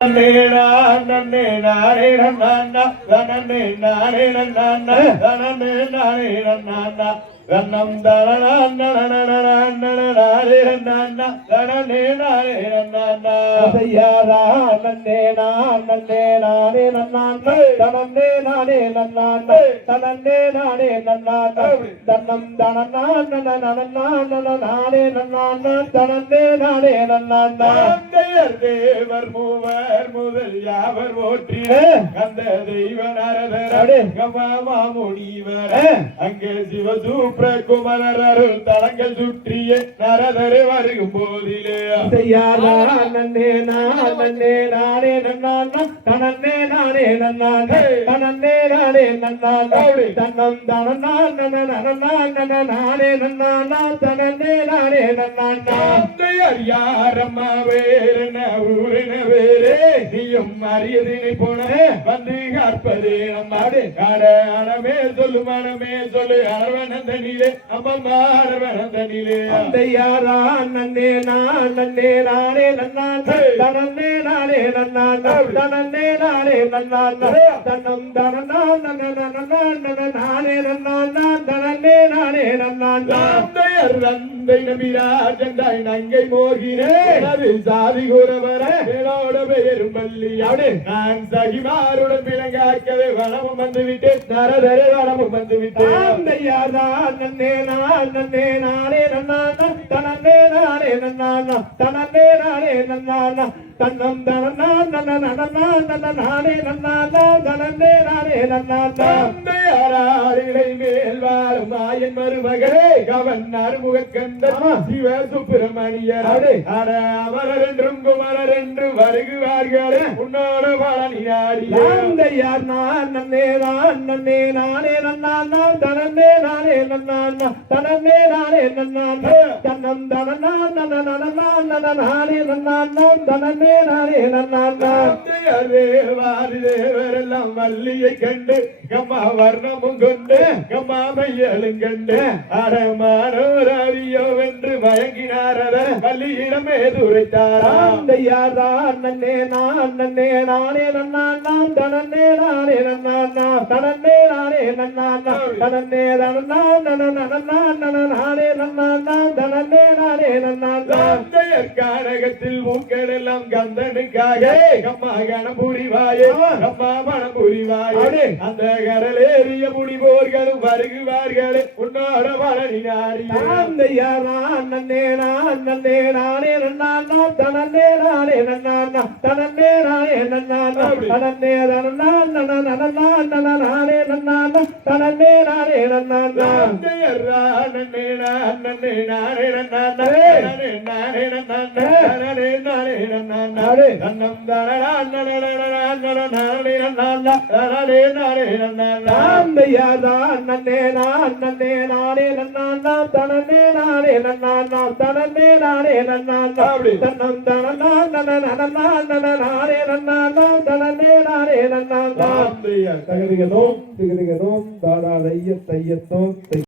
நன்னே நன்னே நானே நன்னா தனனே நானே நன்னா தனனே நானே நன்னா நானே நன்னா தனனே நானே நன்னா நன்னே நான் நன்னே நானே நன்னான் தனன்னே நானே நன்னான் தனன்னே நானே நன்னான் தன்னம் தனன்னான் நனநான் நானே நன்னான் தனன்னே நானே தந்தையர் தேவர் மூவர் முதல் யாவர் போற்றிய அந்த தெய்வ நரதர் கமாமா முனிவர் அங்கே சிவசூப்ர குமரர் அருள் தலங்கள் சுற்றிய நரதர் வருகும் போதிலே நன்னே நான் நன்னே நானே நன்னான் தனன்னே நானே நன்னான் தனன்னே நானே நன்னான் தன்னம் தனநான் நனநான் நானே நன்னான் தனன்னே நானே நன்னான் தந்தையர் யாரம்மா வேறென ஊரென வேறே? நீயும் அரியதினை போன வந்து கற்பதே நம்மாடு. அட அணமே சொல்லு மனமே சொல்லு அரவணந்தனிலே அம்மம்மா அரவணந்தனிலே அந்தையாரா நன்னே நான் நன்னே நானே நன்னான் தனன்னே நானே நன்னான் தனன்னே நானே நன்னான் தன்னம் தனநான் நனநான் நானே நன்னான் தனன்னே நானே நன்னான் தந்தையர் தந்தை நபிராஜந்தாய் நங்கை மோகினே. அது சாதி கூறவர. என்னோட பெயரும் பள்ளியாடு நான் சகிமாருடன் விலங்காக்கவே வனமும் வந்து விட்டேன் நரதரே வனமும் வந்து விட்டேன் அந்தையாரா நன்னே நான் நன்னே நானே நன்னான் தனன்னே நானே நன்னான் தனன்னே நானே நன்னான் தன்னம் தனநான் நனநான் நானே நன்னான் தனன்னே நானே நன்னான் தந்தையாரிடை மேல் வாழும் மாயன் மருமகளே. கவன் அருமுகக்கந்தன் சிவ சுப்பிரமணியர். அட. அமரர் என்றும் குமரர் என்று வருகுவார்களே உன்னோட பழனி நாடியே யார் நான்? நன்னே நான் நன்னே நானே நன்னான் தனன்னே நானே நன்னான் தனன்னே நானே நன்னான் தன்னம் தனநான் நனநான் நானே நன்னான் தனன்னே நானே நன்னான் தேவரெல்லாம் வள்ளியை கண்டு கம்மா வர்ணமும் கொண்டு கம்மா மையலும் கண்டு அடமானோர் அறியோ என்று மயங்கினாரத வள்ளியிடமே துரைத்தாராம் யார் நன்னே நான் நன்னே நானே நன்னான் நான் தனன்னே நானே நன்னான் தனன்னே நானே நன்னான் தனன்னே நனநான் நானே நன்னான் தனன்னே நானே நன்னான் தந்தையர் காரகத்தில் மூக்கள் எல்லாம் கந்தனுக்காக கம்மா கணம் புரிவாயே கம்மா மனம் புரிவாயே அந்த கடலேறிய முடிவோர்களும் வருகுவார்களே உன்னோட பழனி நாடியே யார் நன்னே நான் நன்னே நானே நன்னான் தனன்னே நானே நன்னான் தனன்னே நானே நன்னான் தனன்னே தனநான் நனநான் நானே நன்னான் தனன்னே நானே நன்னான் தந்தையர் நன்னே நான் நன்னே நானே நன்னானே நானே நன்னானே நானே நன்னானே தன்னம் தானே நானே நன்னானே நானே நானே நன்னானே யார் நன்னே நான் நன்னே நானே நன்னான் தனன்னே நானே நன்னான் தனன்னே நானே நன்னான் தன்னம் தனநான் நனநான் நானே நன்னான் தனன்னே நானே நன்னான் தந்தையர் தகதிகதோம் திகதிகதோம் தாடா தையத்தோம்